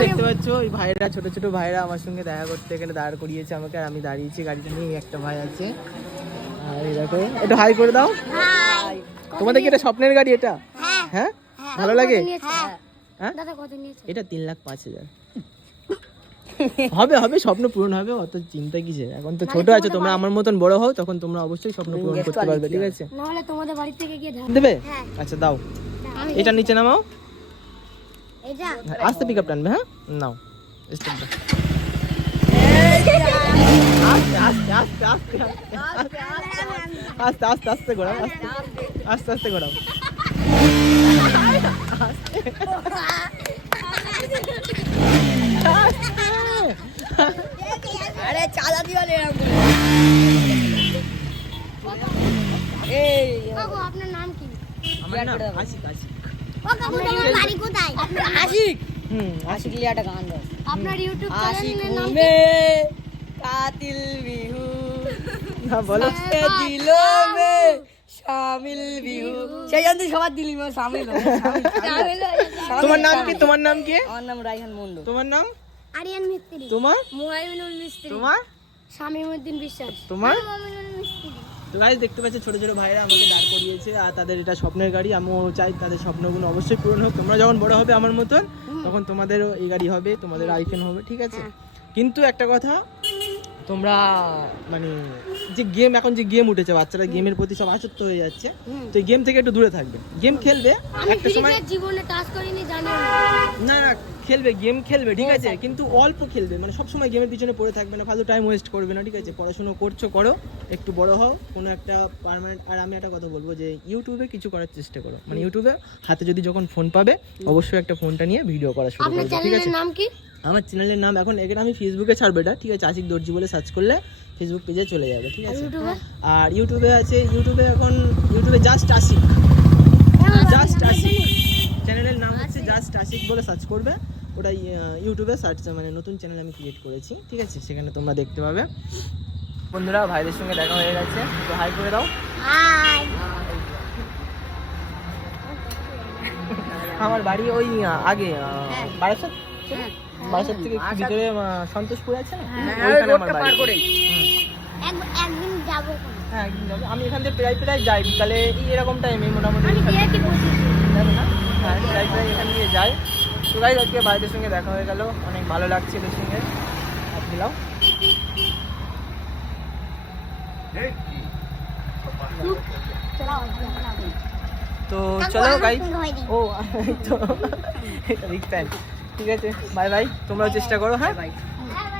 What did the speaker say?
দেখতে পাচ্ছ ওই ভাইরা, ছোট ছোট ভাইরা আমার সঙ্গে দেখা করতে এখানে দাঁড় করিয়েছে আমাকে, আর আমি দাঁড়িয়েছি গাড়িটা নিয়ে। একটা ভাই আছে, আর এই দেখো, একটু হাই করে দাও। তোমাদের কি এটা স্বপ্নের গাড়ি এটা? হ্যাঁ, ভালো লাগে? হ্যাঁ, এটা 3,05,000 হবে, হবে, স্বপ্ন পূরণ হবে, অত চিন্তা কিসের। এখন তো ছোট আছো তোমরা, আমার মতন বড় হও তখন তোমরা অবশ্যই স্বপ্ন পূরণ করতে পারবে, ঠিক আছে? নাহলে তোমাদের বাড়ি থেকে গিয়ে দেবে? আচ্ছা দাও, এটা নিচে নামাও, এটা আস্তে পিক আপ টানবে। হ্যাঁ, নাও স্টেপ দাও, আস্তে আস্তে আস্তে আস্তে আস্তে আস্তে ঘোরাও, আস্তে আস্তে ঘোরাও। আরে চালা দিও না এরকম। এই কাকু আপনার নাম কি? আমার নাম আশিক। আশিক? ও কাকু তোমার বাড়ি কোথায়? আশিক। আশিক লিয়াটা গান দাও। আপনার ইউটিউব চ্যানেলের নাম কি? কাতিল বিহু। না বলো। দিলো মে শামিল বিহু। সেই জন্য সবার দিলি মে শামিল হবে। তোমার নাম কি? তোমার নাম কি? আমার নাম রাইহান মন্ডল। তোমার নাম? আরিয়ান মিস্ত্রি। তোমার? মুহাইমিনুল মিস্ত্রি। তোমার? শামিমউদ্দিন বিশ্বাস। তোমার? মুহাইমিনুল মিস্ত্রি। তো গাইস দেখতে পাচ্ছ ছোট ছোট ভাইরা আমাকে দাঁড় করিয়েছে, আর তাদের এটা স্বপ্নের গাড়ি। আমিও চাই তাদের স্বপ্নগুলো অবশ্যই পূরণ হোক। তোমরা যখন বড় হবে আমার মতন, তখন তোমাদেরও এই গাড়ি হবে, তোমাদের আইফোন হবে, ঠিক আছে? কিন্তু একটা কথা, তোমরা মানে যে গেম, এখন যে গেম উঠেছে, বাচ্চারা গেমের প্রতি সব আসক্ত হয়ে যাচ্ছে, তো এই গেম থেকে একটু দূরে থাকবে। গেম খেলবে একটা সময়, জীবনে টাচ করিনি জানি না না খেলবে, গেম খেলবে, ঠিক আছে, কিন্তু অল্প খেলবে, মানে সব সময় গেমের পিছনে পড়ে থাকবে না, ফালতু টাইম ওয়েস্ট করবে না, ঠিক আছে? পড়াশোনা করছো করো, একটু বড় হও, কোনো একটা পার্মানেন্ট। আর আমি একটা কথা বলবো যে ইউটিউবে কিছু করার চেষ্টা করো, মানে ইউটিউবে হাতে যদি যখন ফোন পাবে অবশ্যই একটা ফোনটা নিয়ে ভিডিও করা শুরু করবে, ঠিক আছে? নাম কি? আমার চ্যানেলের নাম এখন এখানে আমি ফেসবুকে ছাড়বো এটা, ঠিক আছে? আশিক দর্জি বলে সার্চ করলে ফেসবুক পেজে চলে যাবে, ঠিক আছে? আর ইউটিউবে আছে, ইউটিউবে এখন ইউটিউবে জাস্ট আশিক, জাস্ট আশিক চ্যানেলের নাম হচ্ছে জাস্ট আশিক বলে সার্চ করবে, ওটাই ইউটিউবে সার্চ, মানে নতুন চ্যানেল আমি ক্রিয়েট করেছি, ঠিক আছে? সেখানে তোমরা দেখতে পাবে। বন্ধুরা ভাইদের সঙ্গে দেখা হয়ে গেছে, তো হাই করে দাও। হাই। আমার বাড়ি ওই আগে বারাসাত, বারাসাত থেকে একটু ভিতরে সন্তোষপুর আছে না, ওইখানে আমার বাড়ি। একদিন যাব। হ্যাঁ একদিন যাবো, আমি এখান থেকে প্রায় যাই বিকালে এরকম টাইমে মোটামুটি, যাবে না? হ্যাঁ প্রায় এখান দিয়ে যাই। তো গাইস আজকে ভাইদের সঙ্গে দেখা হয়ে গেল, অনেক ভালো লাগছে এদের সঙ্গে। হাত মিলাও। তো চলো গাইস, ও তো এটা বিগ ফ্যান, ঠিক আছে? বাই বাই, তোমরাও চেষ্টা করো। হ্যাঁ।